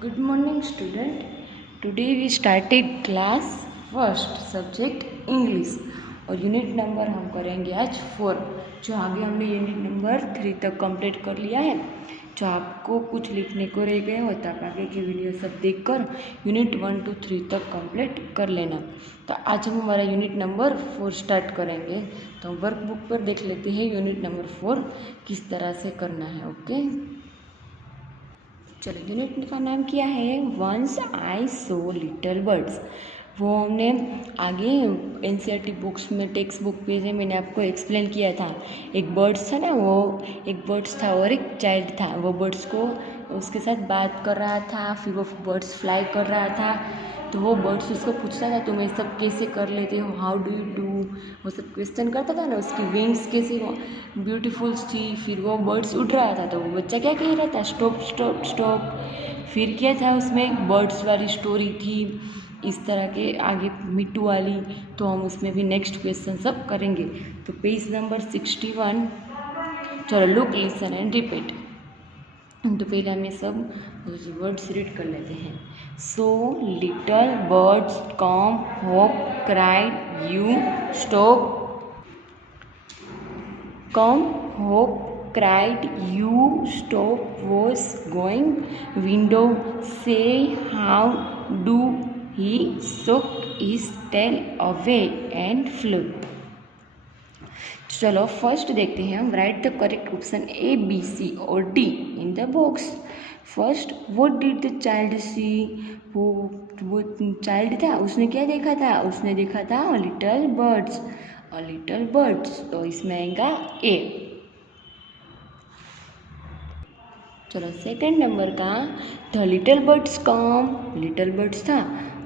Good morning, student. Today we started class first subject English और unit number हम करेंगे आज 4। जो आगे हमने यूनिट नंबर 3 तक कंप्लीट कर लिया है। जो आपको कुछ लिखने को रह गए हो तो आप आगे की वीडियो सब देखकर यूनिट 1 to 3 तक कंप्लीट कर लेना। तो आज हम हमारा यूनिट नंबर 4 स्टार्ट करेंगे। तो वर्कबुक पर देख लेते हैं यूनिट नंबर 4 किस तरह से करना है। ओके, चलो यूनिट का नाम क्या है, once I saw little birds. वो हमने आगे एनसीईआरटी बुक्स में टेक्स्ट बुक पे से मैंने आपको एक्सप्लेन किया था। एक बर्ड्स था ना, वो एक बर्ड्स था और एक चाइल्ड था। वो बर्ड्स को उसके साथ बात कर रहा था, फिर वो बर्ड्स फ्लाई कर रहा था। तो वो बर्ड्स उसको पूछता था तुम ये सब कैसे कर लेते हो, हाउ डू यू डू, वो सब क्वेश्चन करता था ना। उसकी विंग्स कैसी ब्यूटीफुल थी। फिर वो बर्ड्स उड़ रहा था तो वो बच्चा क्या कह रहा था, स्टॉप स्टॉप स्टॉप। फिर क्या था, उसमें एक बर्ड्स वाली स्टोरी थी इस तरह के आगे मिट्टू वाली। तो हम उसमें भी नेक्स्ट क्वेश्चन सब करेंगे। तो पेज नंबर 61। चलो लुक लिसन एंड रिपीट। तो पहले हम ये सब वर्ड्स रीड कर लेते हैं। सो little birds come hope cried you stop, come hope cried you stop was going window say how do he shook his tail away and flew। चलो first देखते हैं हम। Write the correct option A B C और D in the box. First, what did the child see. वो child था, उसने क्या देखा था, उसने देखा था लिटल बर्ड्स, लिटल बर्ड्स। तो इसमें आएगा ए। चलो सेकंड नंबर का, the little birds come. Little birds था,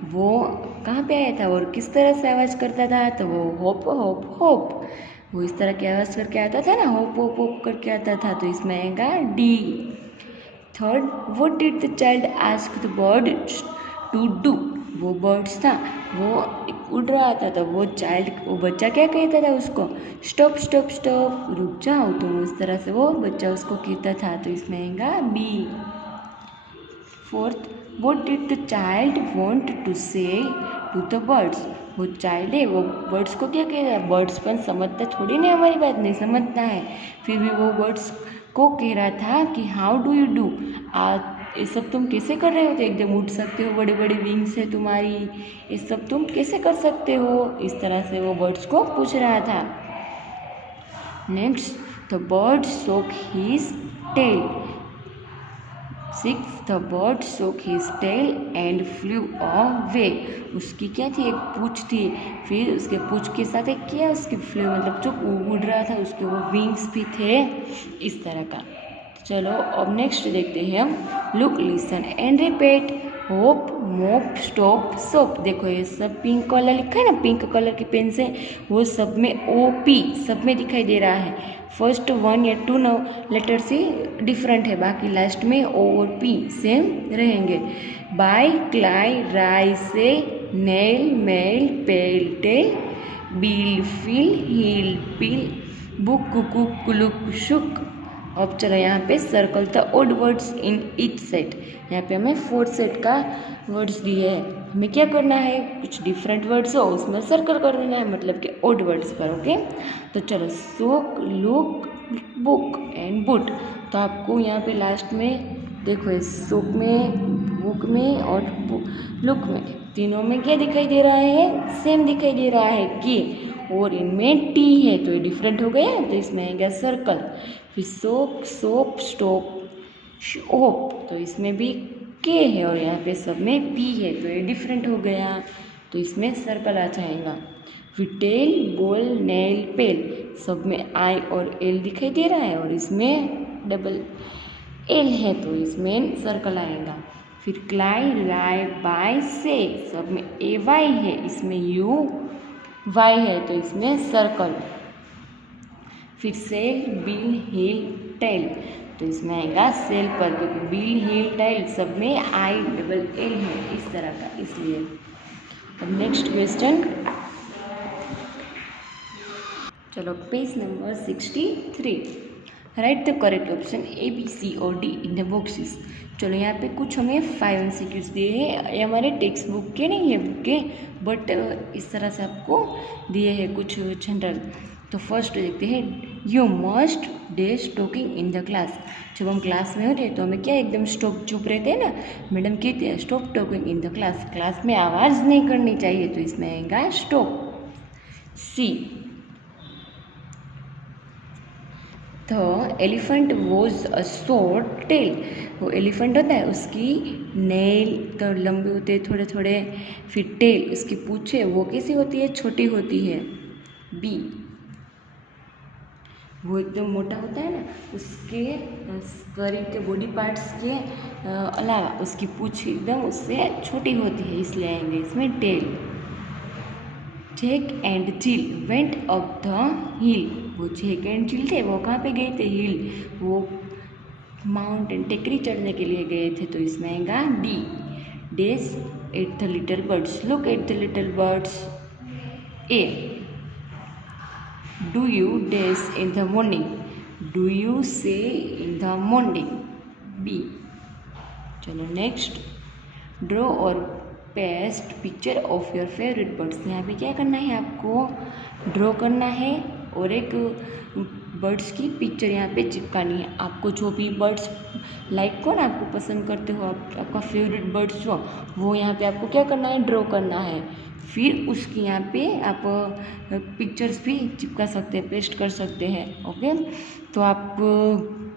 वो कहाँ पे आया था और किस तरह से आवाज़ करता था, तो वो होप होप होप, वो इस तरह की आवाज़ करके आता था ना, होप होप होप करके आता था। तो इसमें आएगा D. Third, what did the child ask the bird to do. वो बर्ड्स था, वो उड़ रहा था तो वो चाइल्ड, वो बच्चा क्या कहता था उसको, स्टॉप स्टॉप स्टॉप, रुक जाओ। तो उस तरह से वो बच्चा उसको कहता था। तो इसमें आएगा B. Fourth, what did the child want to say to the birds. वो चाइल्ड है, वो बर्ड्स को क्या कहता है, बर्ड्स पर समझता थोड़ी नहीं, हमारी बात नहीं समझता है, फिर भी वो बर्ड्स को कह रहा था कि हाउ डू यू डू, ये सब तुम कैसे कर रहे हो, तो एकदम उड़ सकते हो, बड़े बड़े विंग्स है तुम्हारी, ये सब तुम कैसे कर सकते हो, इस तरह से वो बर्ड्स को पूछ रहा था। Next, the bird shook his tail. Six, the bird shook his tail and flew away. उसकी क्या थी, एक पूंछ थी, फिर उसके पूंछ के साथ एक किया, उसकी फ्लू मतलब जो उड़ रहा था उसके वो विंग्स भी थे, इस तरह का। चलो अब नेक्स्ट देखते हैं हम। Look listen and repeat. Hope मोप स्टॉप सोप। देखो ये सब पिंक कलर लिखा है ना, पिंक कलर की पेन से, वो सब में ओ पी सब में दिखाई दे रहा है। फर्स्ट 1 या 2 लेटर से डिफरेंट है, बाकी लास्ट में ओ और पी सेम रहेंगे। By cly rye say nail mail pail tail bill fill heel pill book cuckoo कुलुक शुक। अब चलो यहाँ पे circle the odd words in each set. यहाँ पे हमें 4 सेट का वर्ड्स दिए हैं, हमें क्या करना है, कुछ डिफरेंट वर्ड्स हो उसमें सर्कल कर देना है, मतलब कि ओड वर्ड्स पर। ओके, तो चलो सोक लुक बुक एंड बुट। तो आपको यहाँ पे लास्ट में देखो, सोक में, बुक में और लुक में, तीनों में क्या दिखाई दे रहा है, सेम दिखाई दे रहा है कि, और इनमें टी है तो ये डिफरेंट हो गया, तो इसमें आएगा सर्कल। फिर सोप सोप स्टॉप शोप, तो इसमें भी के है और यहाँ पे सब में पी है, तो ये डिफरेंट हो गया, तो इसमें सर्कल आ जाएगा। फिर टेल बॉल नेल पेल, सब में आई और एल दिखाई दे रहा है और इसमें डबल एल है, तो इसमें सर्कल आएगा। फिर क्लाई लाई बाय से, सब में ए वाई है, इसमें यू वाई है, तो इसमें सर्कल। फिर सेल बिल हील टेल, तो इसमें आएगा सेल पर, क्योंकि बिल हील टेल सब में आई डबल एल है, इस तरह का, इसलिए। अब नेक्स्ट क्वेश्चन, चलो page number 63। Write the correct option A B C और डी इन द बॉक्सेस। चलो यहाँ पे कुछ हमें 5 MCQs दिए हैं, ये हमारे टेक्स्ट बुक के नहीं है बुक के, बट इस तरह से आपको दिए हैं कुछ जनरल। तो फर्स्ट देखते हैं, you must dash talking in the class. जब हम क्लास में होते हैं तो हमें क्या एकदम स्टॉप चुप रहते हैं ना, मैडम कहते हैं stop talking in the class, class में आवाज़ नहीं करनी चाहिए, तो इसमें आएगा stop. C, the elephant was a short tail. वो एलिफेंट होता है उसकी नेल तो लंबे होते हैं थोड़े थोड़े, फिर टेल उसकी पूछे वो कैसी होती है, छोटी होती है। बी, वो एकदम मोटा होता है ना, उसके शरीर के बॉडी पार्ट्स के अलावा उसकी पूँछ एकदम उससे छोटी होती है, इसलिए आएंगे इसमें tail. Jack and Jill went up the hill. वो जैक एंड जिल थे वो कहाँ पे गए थे, हिल, वो माउंटेन टेकरी चढ़ने के लिए गए थे, तो इसमें आएगा D. Dash at the little birds, look at the little birds. A, do you dash in the morning, do you से इन द मॉर्निंग। बी। चलो नेक्स्ट, ड्रॉ और paste picture of your favourite birds. यहाँ पे क्या करना है आपको, draw करना है और एक बर्ड्स की पिक्चर यहाँ पे चिपकानी है। आपको जो भी बर्ड्स लाइक कौन आपको पसंद करते हो, आपका फेवरेट बर्ड्स जो, वो यहाँ पे आपको क्या करना है, ड्रॉ करना है। फिर उसकी यहाँ पे आप पिक्चर्स भी चिपका सकते हैं, पेस्ट कर सकते हैं। ओके, तो आप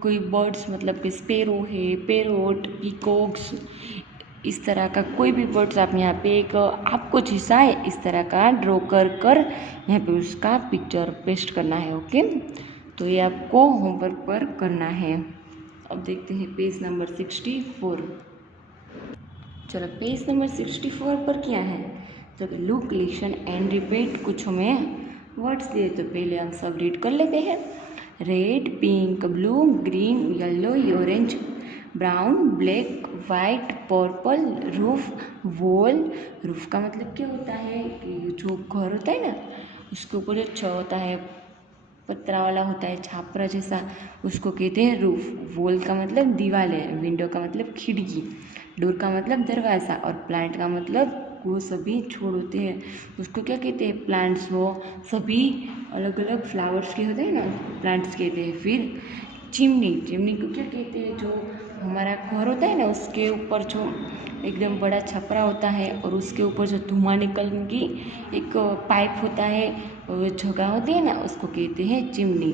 कोई बर्ड्स मतलब कि स्पैरो है, पैरोट, पीकॉक्स, इस तरह का कोई भी बर्ड्स आप यहाँ पे एक आपको जैसा है इस तरह का ड्रॉ कर कर यहाँ पे उसका पिक्चर पेस्ट करना है। ओके, तो ये आपको होमवर्क पर करना है। अब देखते हैं पेज नंबर 64। चलो पेज नंबर 64 पर क्या है, तो लुक, लिसन एंड रिपीट। कुछ हमें वर्ड्स दिए तो पहले हम सब रीड कर लेते हैं। Red, pink, blue, green, yellow, orange, brown, black, white, purple, roof, wall. Roof का मतलब क्या होता है कि जो घर होता है ना उसके ऊपर जो छत होता है, पतरा वाला होता है, छापरा जैसा, उसको कहते हैं रूफ। वॉल का मतलब दीवार है, विंडो का मतलब खिड़की, डोर का मतलब दरवाज़ा, और प्लांट का मतलब वो सभी छोड़ होते हैं, उसको क्या कहते हैं, प्लांट्स। वो सभी अलग अलग फ्लावर्स के होते हैं ना, प्लांट्स कहते हैं। फिर चिमनी, चिमनी को क्या कहते हैं, जो हमारा घर होता है ना उसके ऊपर जो एकदम बड़ा छपरा होता है और उसके ऊपर जो धुआं निकलने की एक पाइप होता है, वो जगह होती है ना, उसको कहते हैं चिमनी।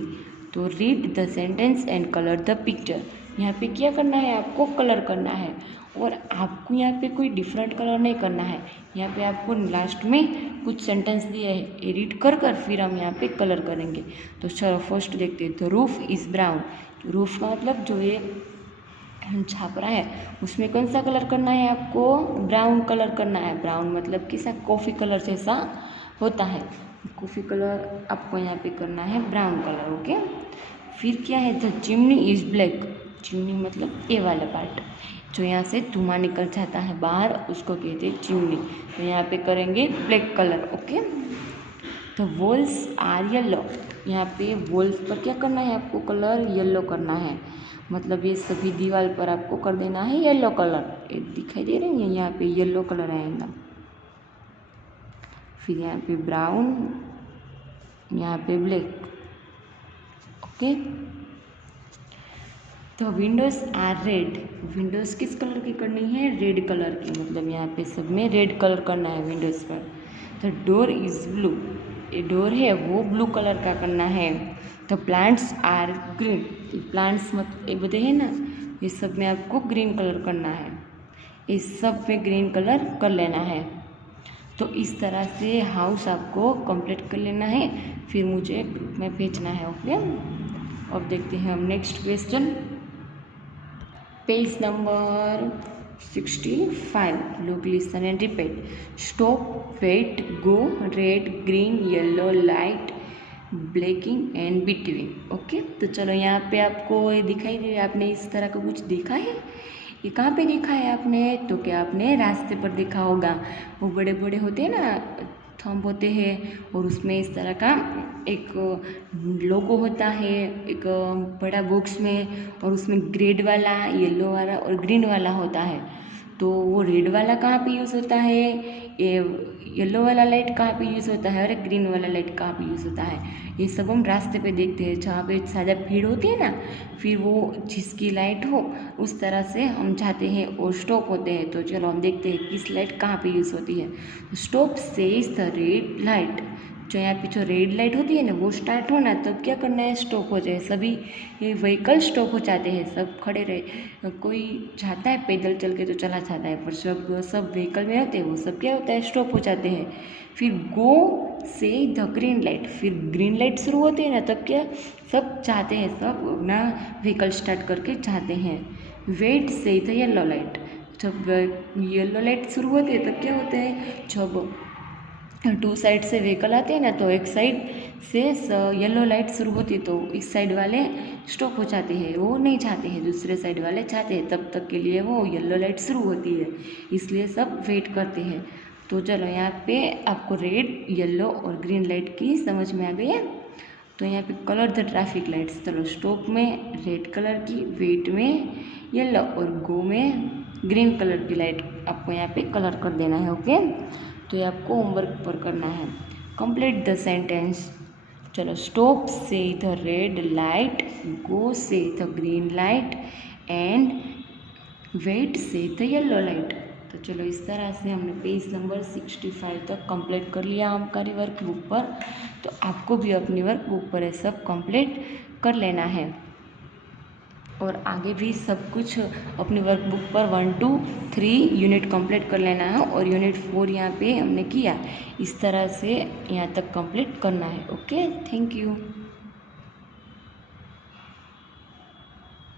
तो read the sentence and colour the picture. यहाँ पे क्या करना है, आपको कलर करना है, और आपको यहाँ पे कोई डिफरेंट कलर नहीं करना है। यहाँ पे आपको लास्ट में कुछ सेंटेंस दिए हैं, ये रीड कर कर फिर हम यहाँ पे कलर करेंगे। तो चलो फर्स्ट देखते हैं, the roof is brown. Roof का मतलब जो ये छापरा है उसमें कौन सा कलर करना है, आपको ब्राउन कलर करना है। ब्राउन मतलब किसा, कॉफ़ी कलर जैसा होता है, कॉफ़ी कलर आपको यहाँ पे करना है, ब्राउन कलर। ओके, फिर क्या है, the chimney is black. Chimney मतलब ये वाला पार्ट जो यहाँ से धुआं निकल जाता है बाहर, उसको कहते हैं चिमनी। तो यहाँ पे करेंगे black colour. Okay, the walls are yellow. यहाँ पे वॉल्स पर क्या करना है, आपको कलर येलो करना है, मतलब ये सभी दीवार पर आपको कर देना है येलो कलर। ये दिखाई दे रही है, यहाँ पे येलो कलर आएगा। फिर यहाँ पे ब्राउन, यहाँ पे ब्लैक। ओके, तो विंडोज़ आर रेड। विंडोज़ किस कलर की करनी है, रेड कलर की, मतलब यहाँ पे सब में रेड कलर करना है विंडोज़ पर। तो डोर इज़ ब्लू। ये डोर है वो ब्लू कलर का करना है। तो प्लांट्स आर ग्रीन। प्लांट्स मत ये बताइए ना, ये सब में आपको ग्रीन कलर करना है, इस सब में ग्रीन कलर कर लेना है। तो इस तरह से हाउस आपको कंप्लीट कर लेना है, फिर मुझे ग्रुप में भेजना है। ओके, अब देखते हैं हम next question, page number 65। Look, listen and repeat. Stop, wait, go, red, green, yellow, light, blinking and between. Okay, तो चलो यहाँ पे आपको ये दिखाई दे, आपने इस तरह का कुछ देखा है, ये कहाँ पे देखा है आपने, तो क्या आपने रास्ते पर देखा होगा, वो बड़े बड़े होते हैं ना थंब होते हैं और उसमें इस तरह का एक लोगो होता है एक बड़ा बॉक्स में, और उसमें रेड वाला, येलो वाला और ग्रीन वाला होता है। तो वो रेड वाला कहाँ पे यूज़ होता है, ये येलो वाला लाइट कहाँ पे यूज़ होता है और ग्रीन वाला लाइट कहाँ पे यूज़ होता है, ये सब हम रास्ते पे देखते हैं जहाँ पे ज़्यादा भीड़ होती है ना, फिर वो जिसकी लाइट हो उस तरह से हम जाते हैं और स्टॉप होते हैं। तो चलो हम देखते हैं किस लाइट कहाँ पे यूज़ होती है। Stop says the red light, जो यहाँ पे जो रेड लाइट होती है ना वो स्टार्ट होना, तब क्या करना है, स्टॉप हो जाए, सभी ये व्हीकल स्टॉप हो जाते हैं, सब खड़े रहे। कोई जाता है पैदल चल के तो चला जाता है, पर सब व्हीकल में होते हैं वो सब क्या होता है, स्टॉप हो जाते हैं। फिर गो से द ग्रीन लाइट, फिर ग्रीन लाइट शुरू होती है ना, तब क्या सब जाते हैं, सब अपना व्हीकल स्टार्ट करके जाते हैं। Wait say the yellow light, जब येलो लाइट शुरू होती है तब क्या होता है, जब 2 साइड से व्हीकल आते हैं ना, तो एक साइड से येलो लाइट शुरू होती है तो इस साइड वाले स्टॉप हो जाते हैं, वो नहीं जाते हैं, दूसरे साइड वाले जाते हैं, तब तक के लिए वो येलो लाइट शुरू होती है, इसलिए सब वेट करते हैं। तो चलो यहाँ पे आपको रेड, येलो और ग्रीन लाइट की समझ में आ गई है। तो यहाँ पे कलर द ट्रैफिक लाइट्स, चलो स्टॉप में रेड कलर की, वेट में येलो और गो में ग्रीन कलर की लाइट आपको यहाँ पे कलर कर देना है। ओके, तो ये आपको होमवर्क पर करना है। कंप्लीट द सेंटेंस, चलो stop say the red light, go say the green light and wait say the yellow light. तो चलो इस तरह से हमने पेज नंबर 65 तक कंप्लीट कर लिया हमारी वर्क बुक पर। तो आपको भी अपनी वर्क बुक पर ये सब कंप्लीट कर लेना है और आगे भी सब कुछ अपनी वर्क बुक पर 1 to 3 यूनिट कंप्लीट कर लेना है और यूनिट 4 यहाँ पे हमने किया, इस तरह से यहाँ तक कंप्लीट करना है। Okay, thank you.